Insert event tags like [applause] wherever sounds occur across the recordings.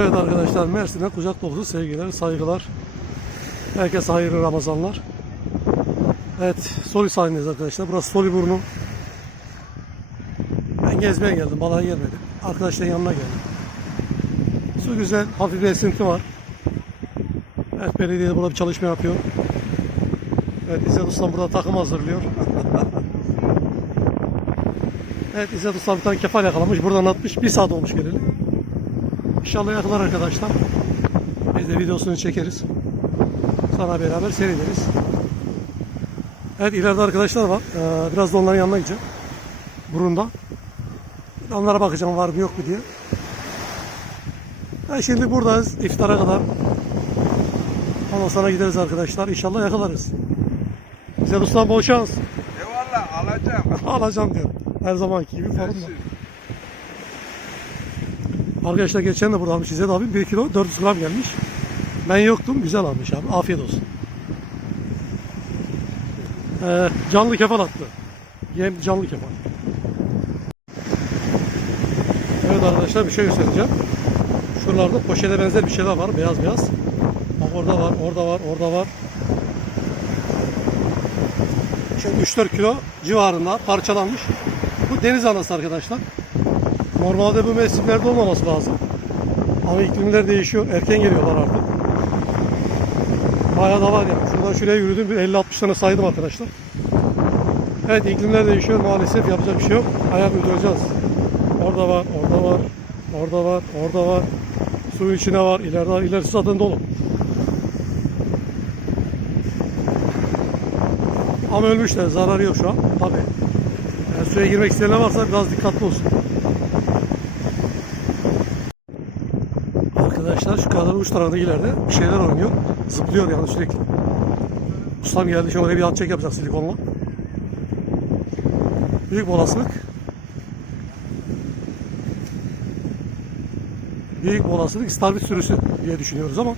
Evet arkadaşlar Mersin'e kucak dolusu sevgiler, saygılar. Herkese hayırlı Ramazanlar. Evet, Soli sahilindeyiz arkadaşlar. Burası Soliburnu. Ben gezmeye geldim, balığa gelmedim. Arkadaşların yanına geldim. Su güzel, hafif bir esinti var. Evet, belediye burada bir çalışma yapıyor. Evet, İzzet Ustam burada takım hazırlıyor. [laughs] evet, İzzet Ustam bir tane kefal yakalamış. Buradan atmış. Bir saat olmuş geleli. İnşallah yakalar arkadaşlar. Biz de videosunu çekeriz. Sonra beraber seyrederiz. Evet ileride arkadaşlar var. Ee, biraz da onların yanına gideceğim. Burunda. Onlara bakacağım var mı yok mu diye. Ha, şimdi buradayız iftara kadar. Ondan sonra gideriz arkadaşlar. İnşallah yakalarız. Bize ustam bol şans. Eyvallah alacağım. [laughs] Alacağım diyor. Her zamanki gibi falan. Arkadaşlar geçen de burada almış İzzet abi 1 kilo 400 gram gelmiş. Ben yoktum güzel almış abi afiyet olsun. Ee, canlı kefal attı. Yem canlı kefal. Evet arkadaşlar bir şey göstereceğim. Şuralarda poşete benzer bir şeyler var beyaz beyaz. Bak orada var, orada var, orada var. Şöyle 3-4 kilo civarında parçalanmış. Bu deniz anası arkadaşlar. Normalde bu mevsimlerde olmaması lazım. Ama iklimler değişiyor. Erken geliyorlar artık. Bayağı da var ya. Şuradan şuraya yürüdüm. Bir 50-60 tane saydım arkadaşlar. Evet iklimler değişiyor. Maalesef yapacak bir şey yok. Ayak uyduracağız. Orada var, orada var, orada var, orada var. Suyun içine var. İleride var. İlerisi zaten dolu. Ama ölmüşler. Zararı yok şu an. Tabii. Yani suya girmek isteyenler varsa biraz dikkatli olsun. Arkadaşlar şu kadar uç tarafında ileride bir şeyler oynuyor. Zıplıyor yani sürekli. Ustam geldi oraya bir at çek yapacak silikonla. Büyük bir olasılık. Büyük bir olasılık istavrit sürüsü diye düşünüyoruz ama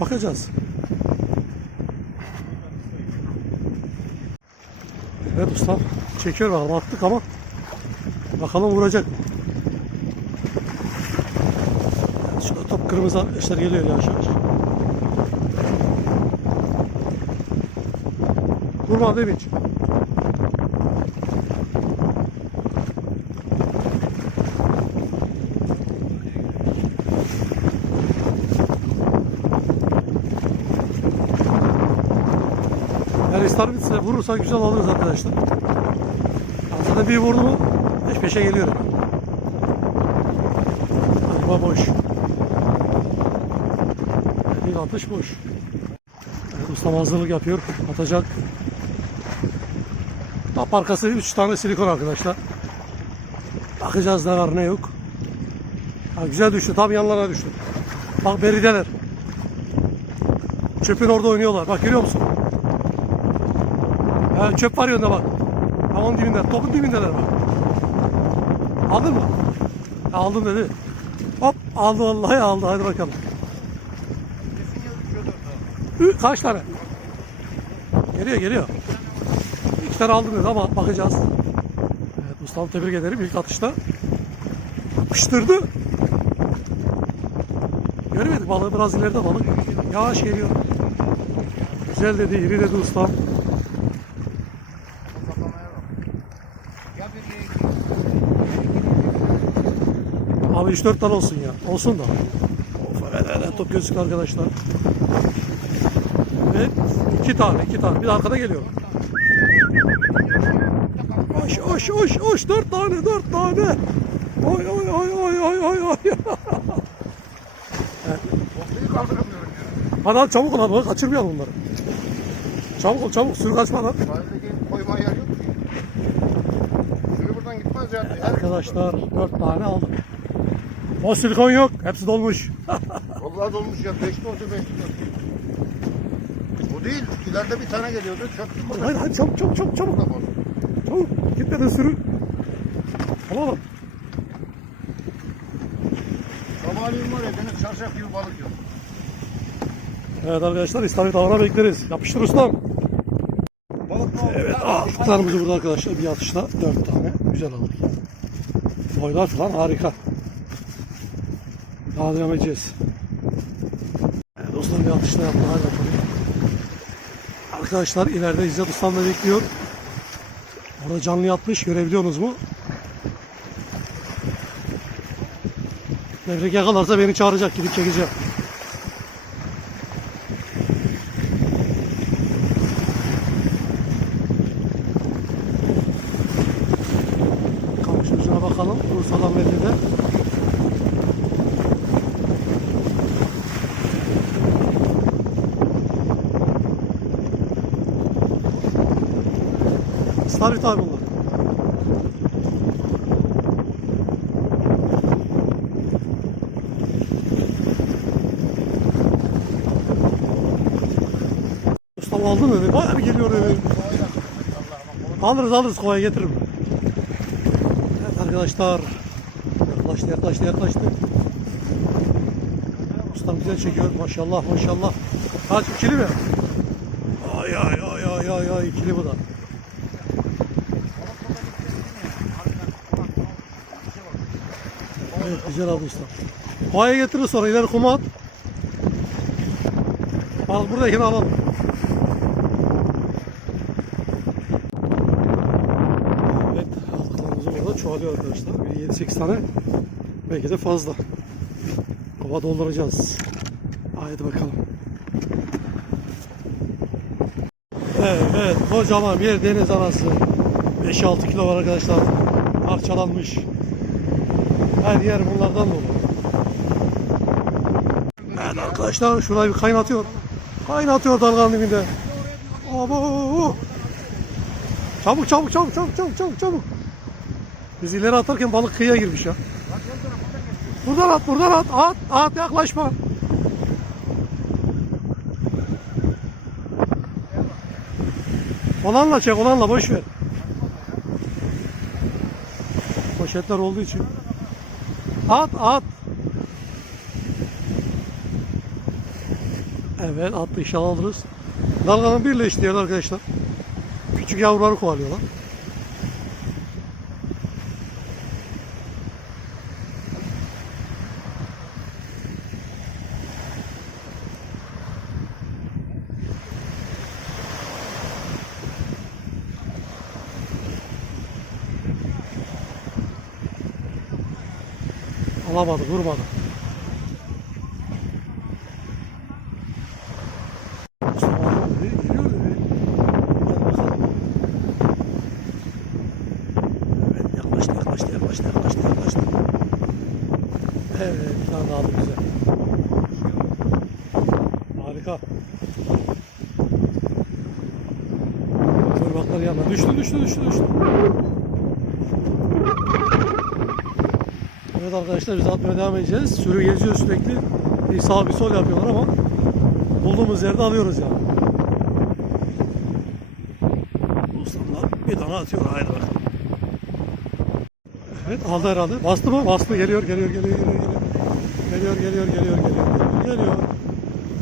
bakacağız. Evet ustam çekiyor bakalım attık ama bakalım vuracak mı? Şurada top kırmızı arkadaşlar geliyor yavaş yavaş. Vurma değil mi hiç? Yani istavritse vurursak güzel alırız arkadaşlar. Zaten bir vurdu mu peş peşe geliyor. Araba boş. Atış boş. Evet, ustam hazırlık yapıyor. Atacak. Tap arkası 3 tane silikon arkadaşlar. Bakacağız ne var ne yok. Ha, güzel düştü. Tam yanlarına düştü. Bak berideler. Çöpün orada oynuyorlar. Bak görüyor musun? Ha, çöp var yönde bak. Ha, onun dibinde. Topun dibindeler bak. Aldın mı? Ha, aldım dedi. Hop aldı vallahi aldı. Hadi bakalım. Kaç tane? Geliyor geliyor. İki tane aldım dedi ama bakacağız. Evet Mustafa tebrik ederim ilk atışta. Yapıştırdı. Göremedik balığı biraz ileride balık. Yavaş geliyor. Güzel dedi, iri dedi ustam. Abi 3-4 tane olsun ya. Olsun da. Of evet evet top gözlük arkadaşlar. Ve iki tane iki tane. Bir de arkada geliyor. Oş oş oş oş dört tane dört tane. Oy oy oy oy oy oy oy. [laughs] Hadi hadi çabuk ol abi kaçırmayalım bunları. Çabuk ol çabuk sürü ya. Her Arkadaşlar dört tane aldık. O silikon yok. Hepsi dolmuş. [laughs] Vallahi dolmuş ya. Beşli olsa beşli. Bu değil. İleride bir tane geliyordu. Çöktü burada. Hayır hayır çabuk çabuk çabuk çabuk. Çabuk. Gitmeden sürü. Alalım. Sabahleyin var ya benim çarşaf gibi balık yok. Evet arkadaşlar istavrit avına bekleriz. Yapıştır ustam. Evet atlarımızı burada arkadaşlar bir atışla dört tane güzel aldık. Boylar falan harika. Daha devam edeceğiz. Evet, dostlar bir atışla yaptı. Arkadaşlar ileride İzzet Ustam da bekliyor. Orada canlı yatmış. Görebiliyorsunuz mu? Levrek yakalarsa beni çağıracak. Gidip çekeceğim. Kamış ucuna bakalım. Urfa'dan belli Sabit abi bunlar. Mustafa aldı mı? Bayağı bir geliyor eve. Alırız alırız kovaya getiririm. Evet arkadaşlar. Yaklaştı yaklaştı yaklaştı. Ustam güzel çekiyor maşallah maşallah. Kaç ikili mi? Ay ay ay ay ay ay ikili bu da. Evet güzel aldı usta. Kovaya getirir sonra ileri kuma at. Balık buradayken alalım. Evet balıklarımız orada çoğalıyor arkadaşlar. Bir 7-8 tane belki de fazla. Kova dolduracağız. Haydi bakalım. Evet kocaman bir deniz anası. 5-6 kilo var arkadaşlar. Parçalanmış. Her yer bunlardan dolu. Evet arkadaşlar şurayı bir kaynatıyor. Kaynatıyor dalganın dibinde. Abo. Çabuk çabuk çabuk çabuk çabuk çabuk çabuk. Biz ileri atarken balık kıyıya girmiş ya. Buradan at buradan at at at yaklaşma. Olanla çek olanla boş ver. Poşetler olduğu için. At at. Evet attı inşallah alırız. Dalganın birleştiği arkadaşlar. Küçük yavruları kovalıyorlar. Alamadı, vurmadı. Evet, yaklaştı, yaklaştı, yaklaştı, yaklaştı, yaklaştı. Evet, bir tane daha aldı bize. Harika. Kırbaklar yanına. Düştü, düştü, düştü, düştü. Evet arkadaşlar biz atmaya devam edeceğiz. Sürü geziyor sürekli. Bir sağ bir sol yapıyorlar ama bulduğumuz yerde alıyoruz yani. Ustamlar bir tane atıyor. Haydi bakalım. Evet aldı herhalde. Bastı mı? Bastı. Geliyor, geliyor, geliyor, geliyor, geliyor. Geliyor, geliyor, geliyor, geliyor.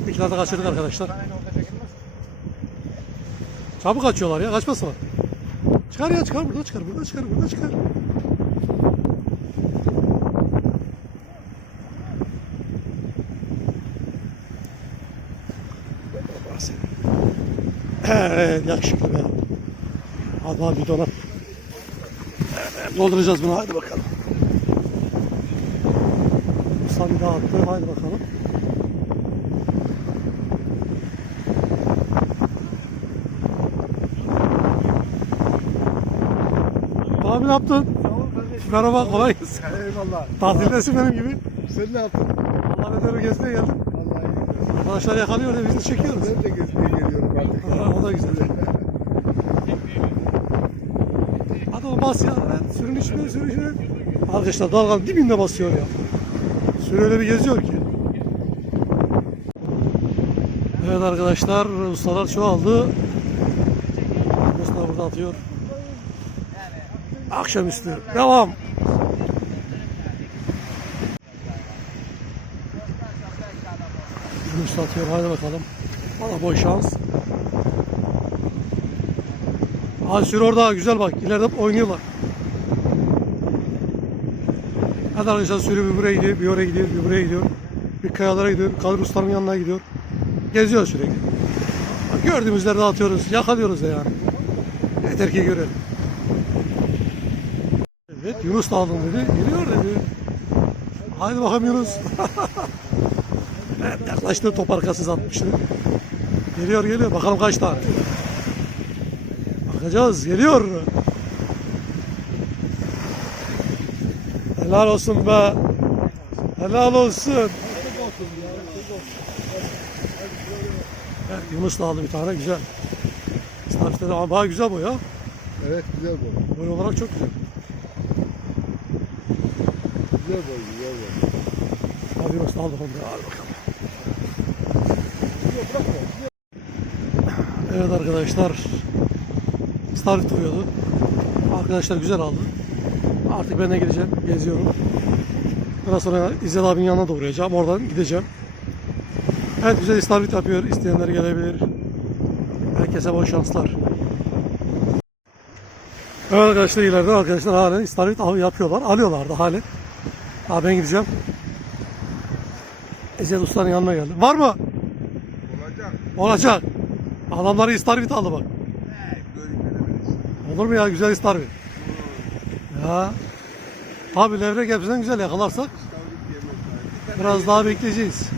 Bir tane kaçırdık arkadaşlar. Çabuk kaçıyorlar ya. Kaçmasınlar. Çıkar ya çıkar. Burada çıkar. Burada çıkar. Burada çıkar. Evet, yakışıklı be. Abi bidona. Evet, dolduracağız bunu. Hadi bakalım. Bir daha attı. Hadi bakalım. Abi ne yaptın? Merhaba, kolay gelsin. Eyvallah. Tatildesin benim gibi. Sen ne yaptın? Allah ne demek gezmeye geldim. Vallahi iyi. Arkadaşlar yakalıyor da biz de çekiyoruz. Ben de gezmeye o da güzel. Hadi oğlum bas ya. Evet, sürün içine sürün içine. Arkadaşlar dalganın dibinde basıyor ya. Sürü öyle bir geziyor ki. Evet arkadaşlar ustalar çoğaldı. Usta burada atıyor. Akşamüstü. Devam. Da atıyor. Hadi bakalım. Valla boy şans. Hadi sür orada güzel bak. İleride oynuyorlar. Hadi arkadaşlar sürü bir buraya gidiyor, bir oraya gidiyor, bir buraya gidiyor. Bir kayalara gidiyor, Kadir Usta'nın yanına gidiyor. Geziyor sürekli. Gördüğümüzleri dağıtıyoruz, yakalıyoruz da yani. Yeter ki görelim. Evet Yunus da aldım dedi. Geliyor dedi. Haydi bakalım Yunus. [laughs] evet yaklaştı top arkasız atmıştı. Geliyor geliyor bakalım kaç tane. Bakacağız geliyor. Helal olsun be. Helal olsun. Evet, Yunus da aldı bir tane güzel. İstavrit'te de ama güzel bu ya. Evet güzel boy. Boy olarak çok güzel. Güzel boy güzel boy. Yunus da aldı onu. Hadi bakalım. Evet arkadaşlar. Starlit duruyordu. Arkadaşlar güzel aldı. Artık ben de gideceğim. Geziyorum. Biraz sonra İzzet abinin yanına da uğrayacağım. Oradan gideceğim. Evet güzel istavrit yapıyor. İsteyenler gelebilir. Herkese bol şanslar. Evet arkadaşlar ileride arkadaşlar halen istavrit avı yapıyorlar. Alıyorlar da halen. Daha ben gideceğim. İzzet Usta'nın yanına geldim. Var mı? Olacak. Olacak. Adamları istavrit aldı bak. Olur mu ya güzel istavrit? Ya. Abi levrek hepsinden güzel yakalarsak biraz daha bekleyeceğiz.